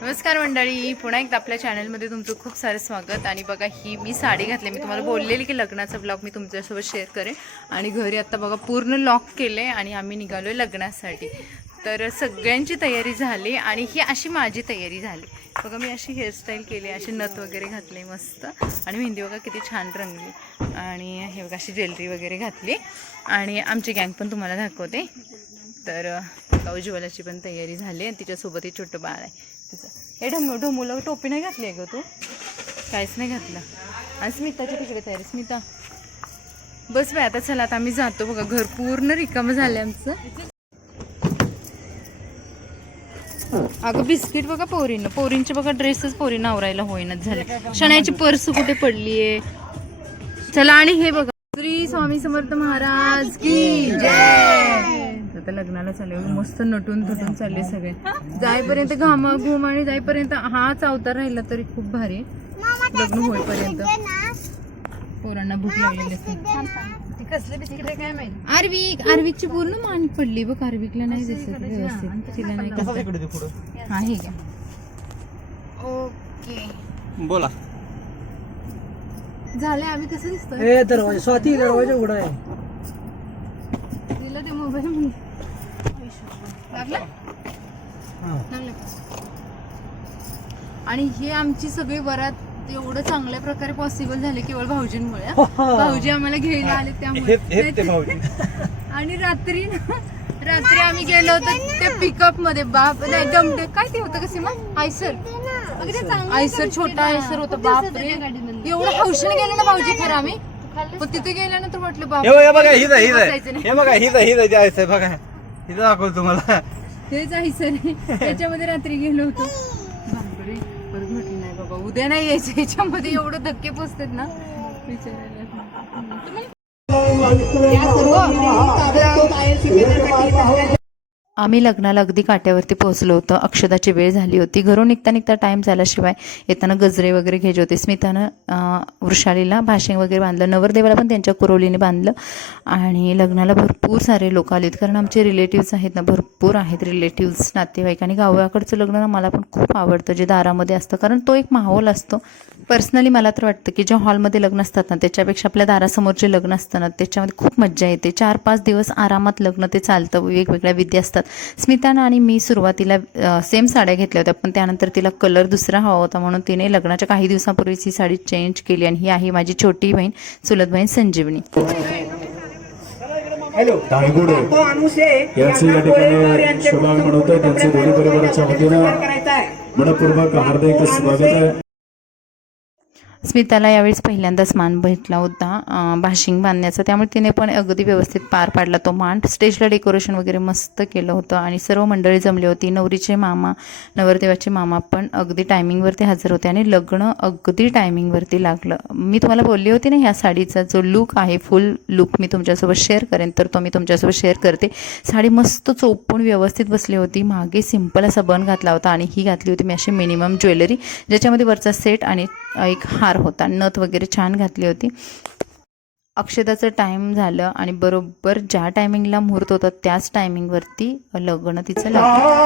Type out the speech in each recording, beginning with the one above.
नमस्कार मंडळी, पुन्हा एकदा आपल्या चॅनलमध्ये तुमचं खूप सारं स्वागत. आणि बघा, ही मी साडी घातली. मी तुम्हाला बोललेली की लग्नाचा ब्लॉग मी तुमच्यासोबत शेअर करेन. आणि घरी आता बघा पूर्ण लॉक केले आणि आम्ही निघालोय लग्नासाठी. तर सगळ्यांची तयारी झाली आणि ही अशी माझी तयारी झाली. बघा, मी अशी हेअरस्टाईल केली, अशी नथ वगैरे घातली मस्त. आणि मेहंदी बघा किती छान रंगली. आणि हे बघा अशी ज्वेलरी वगैरे घातली. आणि आमची गँग पण तुम्हाला दाखवते. तर उज्ज्वलाची पण तयारी झाली आणि तिच्यासोबत एक छोटं बाळ आहे तिचं. हे ढोमुला टोपी नाही घातली आहे ग तू? काहीच नाही घातलं. आणि स्मिताची तिकडे तयारी. स्मिता बस बाय, आता चला आता आम्ही जातो. बघा घर पूर्ण रिकामं झालं आमचं. अगं बिस्किट बघा पोरींचे बघा ड्रेसच पोरींना आवरायला होईनाच झाले. शनाची पर्स कुठे पडलीये. चला, आणि हे बघा श्री स्वामी समर्थ महाराज की जय. आता लग्नाला चालले, मस्त नटून थटून चालले सगळे. जाईपर्यंत घुम आणि जाईपर्यंत हाच अवतार राहिला तरी खूप भारी. लग्न होईपर्यंत पोरांना भूक लागलेली असते. आर्विकची पूर्ण मान पडली बघ. आर्विकला नाही दिसत व्यवस्थित, तिला नाही हा हे घ्या. ओके बोला. झाले. आम्ही कसं दिसतोय? दरवाजा स्वाती दरवाजा उघडा आहे. दिलं ते मोबाईल लागला. आणि हे आमची सगळी वरात एवढं चांगल्या प्रकारे पॉसिबल झाले केवळ भाऊजींमुळे. भाऊजी आम्हाला घ्यायला आले त्यामुळे. आणि रात्री आम्ही गेलो होतो त्या पिकअप मध्ये. बाप एकदम काय ते होतं कसे मग आयसर छोटा आयसर होता. बाप रे, एवढं हौशीने गेलो ना भाऊजी. खरं आम्ही पण तिथे गेल्यानंतर म्हटलं बाप इथं दाखवतो तुम्हाला. तेच आयसर त्याच्यामध्ये रात्री गेलो होतो. बापरे, परत म्हटलं नाही बाबा उद्या नाही यायचं. याच्यामध्ये एवढं धक्के पोचतात ना विचारायला. आम्ही लग्नाला अगदी काट्यावरती पोहोचलो होतो. अक्षदाची वेळ झाली होती. घरून निघता टाईम झाल्याशिवाय येताना गजरे वगैरे घ्यायचे होते. स्मितानं वृषालीला भाशिंग वगैरे बांधलं. नवरदेवाला पण त्यांच्या कुरवलीने बांधलं. आणि लग्नाला भरपूर सारे लोक आलेत, कारण आमचे रिलेटिव्स आहेत ना, भरपूर आहेत रिलेटिव्स, नातेवाईक. आणि गावाकडचं लग्न ना मला पण खूप आवडतं, जे दारामध्ये असतं, कारण तो एक माहोल असतो. पर्सनली मला तर वाटतं की ज्या हॉलमध्ये लग्न असतात ना, त्याच्यापेक्षा आपल्या दारासमोरचे लग्न असतं ना, त्याच्यामध्ये खूप मज्जा येते. 4-5 दिवस आरामात लग्न ते चालतं. वेगवेगळ्या विधी असतात. स्मितानं आणि मी सुरुवातीला सेम साड्या घेतल्या होत्या, पण त्यानंतर तिला कलर दुसरा हवा होता म्हणून तिने लग्नाच्या काही दिवसांपूर्वीच ही साडी चेंज केली. आणि ही आहे माझी छोटी बहीण, चुलत बहीण संजीवनी. यांचे या ठिकाणी शुभागमन म्हणवतोय. त्यांचे दोन्ही परिवाराच्या वतीनं मनपूर्वक हार्दिक स्वागत आहे. स्मिताला यावेळेस पहिल्यांदाच मान भेटला होता भाशिंग बांधण्याचा, त्यामुळे तिने पण अगदी व्यवस्थित पार पाडला तो मान. स्टेजला डेकोरेशन वगैरे मस्त केलं होतं आणि सर्व मंडळी जमली होती. नवरीचे मामा, नवरदेवाचे मामा पण अगदी टायमिंगवरती हजर होते आणि लग्न अगदी टायमिंगवरती लागलं. मी तुम्हाला बोलली होती ना, ह्या साडीचा जो लुक आहे, फुल लुक मी तुमच्यासोबत शेअर करेन, तर तो मी तुमच्यासोबत शेअर करते. साडी मस्त चोपून व्यवस्थित बसली होती. मागे सिंपल असा बन घातला होता आणि ही घातली होती मी अशी मिनिमम ज्वेलरी, ज्याच्यामध्ये वरचा सेट आणि एक हार होता. नथ वगैरे छान घातली होती. अक्षदाचं टाइम झालं आणि बरोबर ज्या टायमिंगला मुहूर्त होता त्याच टायमिंगवरती लग्न तिचं लागलं.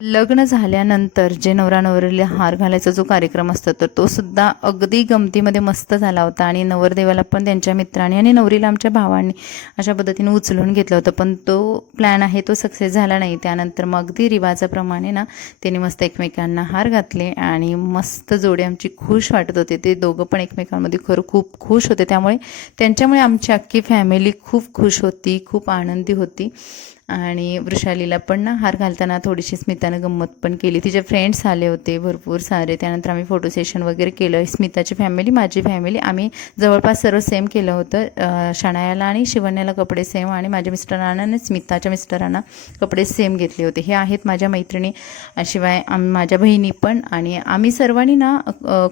लग्न झाल्यानंतर जे नवरा नवरीला हार घालायचा जो कार्यक्रम असतो, तर तो सुद्धा अगदी गमतीमध्ये मस्त झाला होता. आणि नवरदेवाला पण त्यांच्या मित्रांनी आणि नवरीला आमच्या भावांनी अशा पद्धतीने उचलून घेतलं होतं, पण तो प्लॅन आहे तो सक्सेस झाला नाही. त्यानंतर मग अगदी रिवाजाप्रमाणे ना त्यांनी मस्त एकमेकांना हार घातले आणि मस्त जोडी आमची खुश वाटत होते. ते दोघं पण एकमेकांमध्ये खरं खूप खुश होते. त्यामुळे त्यांच्यामुळे आमची अख्खी फॅमिली खूप खुश होती, खूप आनंदी होती. आणि वृषालीला पण ना हार घालताना थोडीशी स्मितानं गंमत पण केली. तिचे फ्रेंड्स आले होते भरपूर सारे. त्यानंतर आम्ही फोटो सेशन वगैरे केलं. स्मिताची फॅमिली, माझी फॅमिली, आम्ही जवळपास सर्व सेम केलं होतं. शनायाला आणि शिवण्याला कपडे सेम आणि माझ्या मिस्टरांना आणि स्मिताच्या मिस्टरांना कपडे सेम घेतले होते. हे आहेत माझ्या मैत्रिणी, शिवाय माझ्या बहिणी पण. आणि आम्ही सर्वांनी ना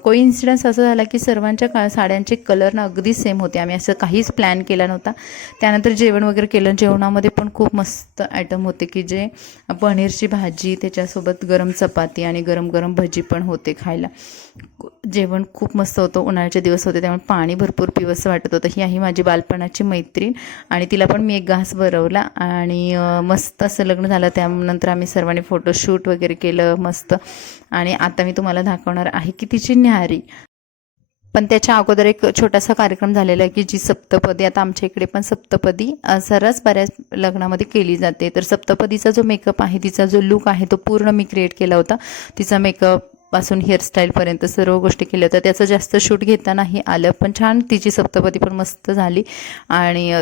कोइन्सिडन्स असं झाला की सर्वांच्या साड्यांचे कलर ना अगदी सेम होते. आम्ही असं काहीच प्लॅन केला नव्हता. त्यानंतर जेवण वगैरे केलं. जेवणामध्ये पण खूप मस्त आयटम होते की जे पनीरची भाजी, त्याच्यासोबत गरम चपाती आणि गरम गरम भजी पण होते खायला. जेवण खूप मस्त होतं. उन्हाळ्याचे दिवस होते त्यामुळे पाणी भरपूर पिवंसं वाटत होतं. ही आहे माझी बालपणाची मैत्रीण आणि तिला पण मी एक घास भरवला आणि मस्त असं लग्न झालं. त्यानंतर आम्ही सर्वांनी फोटोशूट वगैरे केलं मस्त. आणि आता मी तुम्हाला दाखवणार आहे की तिची न्याहारी. पण त्याच्या अगोदर एक छोटासा कार्यक्रम झालेला आहे की जी सप्तपदी, आता आमच्या इकडे पण सप्तपदी सर्रास बऱ्याच लग्नामध्ये केली जाते. तर सप्तपदीचा जो मेकअप आहे, तिचा जो लुक आहे तो पूर्ण मी क्रिएट केला होता. तिचा मेकअप पासून हेअरस्टाईलपर्यंत सर्व गोष्टी केल्या होत्या. त्याचं जास्त शूट घेता नाही आलं, पण छान तिची सप्तपदी पण मस्त झाली. आणि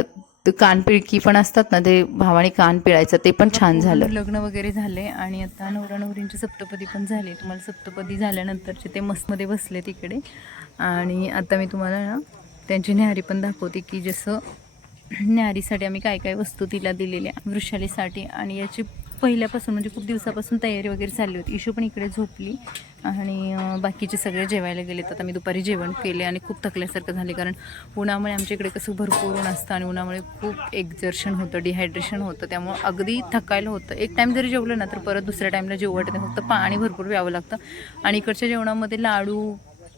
कानपिळकी पण असतात ना, ते भावाने कान पिळायचं, ते पण छान झालं. लग्न वगैरे झाले आणि आता नवरा नवरींची सप्तपदी पण झाली. तुम्हाला सप्तपदी झाल्यानंतरचे ते मस्तमध्ये बसले तिकडे. आणि आता मी तुम्हाला ना त्यांची न्याहारी पण दाखवते की जसं न्याहारीसाठी आम्ही काय काय वस्तू तिला दिलेल्या वृषालीसाठी. आणि याची पहिल्यापासून म्हणजे खूप दिवसापासून तयारी वगैरे चालली होती. इशू पण इकडे झोपली आणि बाकीचे सगळे जेवायला गेलेत. आता मी दुपारी जेवण केले आणि खूप थकल्यासारखं झाले, कारण उन्हामुळे आमच्या इकडे कसं भरपूर ऊन असतं आणि उन्हामुळे खूप एक्झर्शन होतं, डिहायड्रेशन होतं. त्यामुळं अगदी थकायला होतं. एक टाईम जरी जेवलं ना तर परत दुसऱ्या टाईमला जेवू वाटत नाही. फक्त पाणी भरपूर प्यावं लागतं. आणि इकडच्या जेवणामध्ये लाडू,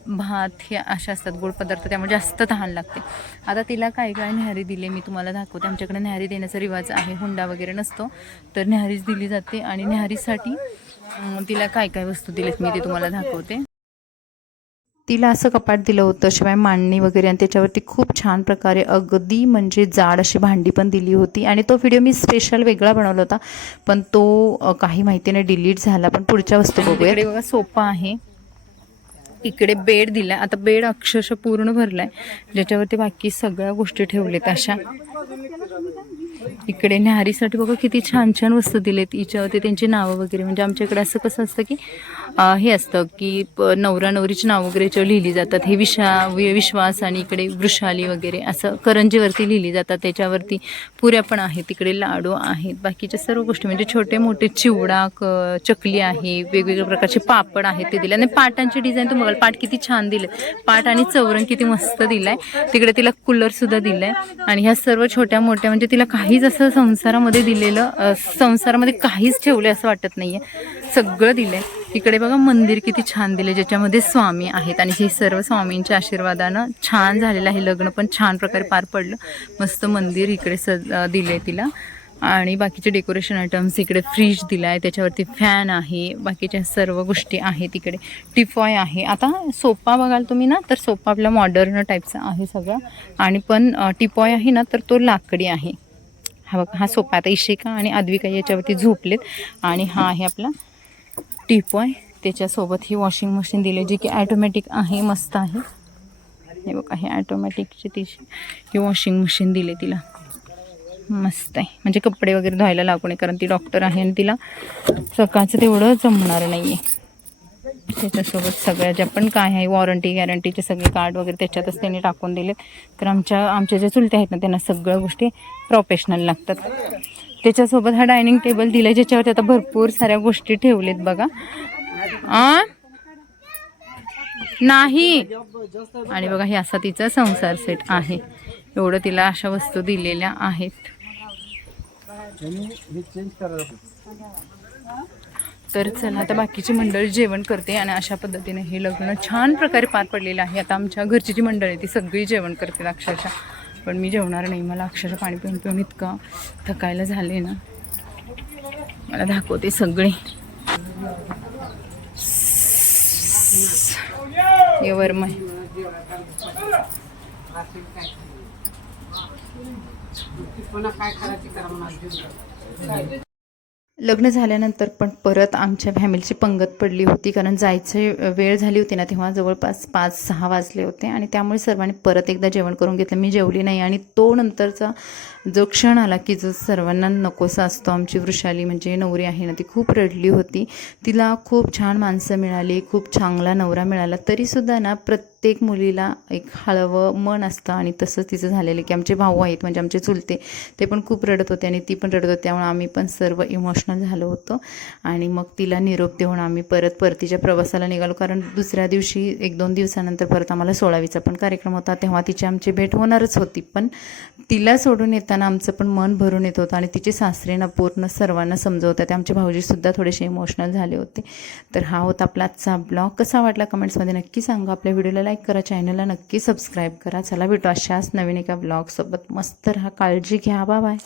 भात हे असे असतात गोड पदार्थ, त्यामुळे जास्त तहान लागते. आता तिला काय काय न्याहारी दिले मी तुम्हाला दाखवते. आमच्याकडे न्याहारी देण्याचा रिवाज आहे, हुंडा वगैरे नसतो, तर न्याहारीच दिली जाते. आणि न्याहारीसाठी तिला काय काय वस्तू दिलेत मी ते तुम्हाला दाखवते. तिला असं कपाट दिलं होतं, शिवाय मांडणी वगैरे, आणि त्याच्यावरती खूप छान प्रकारे अगदी म्हणजे जाड अशी भांडी पण दिली होती. आणि तो व्हिडिओ मी स्पेशल वेगळा बनवला होता, पण तो काही माहितीने डिलीट झाला. पण पुढच्या वस्तू बघूया. इकडे बघा सोफा आहे, इकडे बेड दिला. आता बेड अक्षरशः पूर्ण भरलाय, ज्याच्यावरती बाकी सगळ्या गोष्टी ठेवलेत अशा. इकडे न्याहारीसाठी बघा किती छान छान वस्तू दिलेत. हिच्यावरती त्यांची नावं वगैरे, म्हणजे आमच्या इकडे असं कसं असतं की हे असतं की नवरा नवरीची नावं वगैरे याच्यावर लिहिली जातात. हे विश्वास आणि इकडे वृषाली वगैरे असं करंजीवरती लिहिली जातात. त्याच्यावरती पुऱ्या पण आहेत, तिकडे लाडू आहेत, बाकीच्या सर्व गोष्टी म्हणजे छोटे मोठे चिवडा, चकली आहे, वेगवेगळ्या प्रकारचे पापड आहेत ते दिले. आणि पाटांची डिझाईन तुम्ही बघाल, पाट किती छान दिले, पाट आणि चवरण किती मस्त दिलाय. तिकडे तिला कूलर सुद्धा दिलाय. आणि ह्या सर्व छोट्या मोठ्या म्हणजे तिला काहीच असं संसारामध्ये दिलेलं, संसारामध्ये काहीच ठेवले असं वाटत नाहीये, सगळं दिलंय. इकडे बघा मंदिर किती छान दिले, ज्याच्यामध्ये स्वामी आहेत. आणि हे सर्व स्वामींच्या आशीर्वादानं छान झालेलं आहे. लग्न पण छान प्रकारे पार पडलं. मस्त मंदिर इकडे दिले तिला. आणि बाकीचे डेकोरेशन आयटम्स, इकडे फ्रीज दिला आहे, त्याच्यावरती फॅन आहे, बाकीच्या सर्व गोष्टी आहेत. इकडे टिफॉय आहे. आता सोफा बघाल तुम्ही ना, तर सोफा आपला मॉडर्न टाईपचा आहे सगळा. आणि पण टिफॉय आहे ना, तर तो लाकडी आहे. हा बघा, हा सोफा. आता इशिका आणि अद्विका याच्यावरती झोपलेत. आणि हा आहे आपला टिपॉय. त्याच्यासोबत ही वॉशिंग मशीन दिली, जी की ॲटोमॅटिक आहे, मस्त आहे. हे बघा, हे ॲटोमॅटिकची तिची ही वॉशिंग मशीन दिली तिला, मस्त आहे. म्हणजे कपडे वगैरे धुवायला लागू नये, कारण ती डॉक्टर आहे आणि तिला सकाळचं तेवढं जमणार नाही आहे. त्याच्यासोबत सगळ्या ज्या पण काय आहे वॉरंटी गॅरंटीचे सगळे कार्ड वगैरे त्याच्यातच त्यांनी टाकून दिलेत. तर आमच्या ज्या चुलत्या आहेत ना, त्यांना सगळ्या गोष्टी प्रोफेशनल लागतात. त्याच्यासोबत हा डायनिंग टेबल दिला, ज्याच्यावरती आता भरपूर साऱ्या गोष्टी ठेवलेत बघा. नाही. आणि बघा, हे असा तिचा संसार सेट आहे. एवढं तिला अशा वस्तू दिलेल्या आहेत. तर चला, आता बाकीची मंडळी जेवण करते. आणि अशा पद्धतीने हे लग्न छान प्रकारे पार पडलेलं आहे. आता आमच्या घरची जी मंडळी आहे ती सगळी जेवण करते अक्षरशः, पण मी जेवणार नाही. मला अक्षरशः पाणी पिऊन पिऊन इतका थकायला झाले ना. मला दाखवते सगळे. वर्मा लग्न झाल्यानंतर पण परत आमच्या फॅमिलीची पंगत पडली होती, कारण जायची वेळ झाली होती ना, तेव्हा जवळपास 5-6 वाजले होते आणि त्यामुळे सर्वांनी परत एकदा जेवण करून घेतलं. मी जेवली नाही आणि तो नंतरचा जो क्षण आला की जो सर्वांना नकोसा असतो, आमची वृषाली म्हणजे नवरी आहे ना, ती खूप रडली होती. तिला खूप छान माणसं मिळाली, खूप चांगला नवरा मिळाला, तरीसुद्धा ना प्रत्येक मुलीला एक हळवं मन असतं आणि तसंच तिचं झालेलं की आमचे भाऊ आहेत म्हणजे आमचे चुलते, ते पण खूप रडत होते आणि ती पण रडत होती. त्यामुळे आम्ही पण सर्व इमोशनल झालो होतो आणि मग तिला निरोप देऊन आम्ही परतीच्या प्रवासाला निघालो, कारण दुसऱ्या दिवशी 1-2 दिवसानंतर परत आम्हाला 16वीचा पण कार्यक्रम होता, तेव्हा तिची आमची भेट होणारच होती. पण तिला सोडून येताना आमचं पण मन भरून येत होतं आणि तिचे सासरेना पूर्ण सर्वांना समजवतात. आमचे भाऊजीसुद्धा थोडेसे इमोशनल झाले होते. तर हा होता आपला आजचा ब्लॉग. कसा वाटला कमेंट्समध्ये नक्की सांगा. आपल्या व्हिडिओला लाईक करा, चॅनलला नक्की सबस्क्राईब करा. चला भेटू अशाच नवीन एका ब्लॉगसोबत. मस्त राहा, काळजी घ्या, बाय.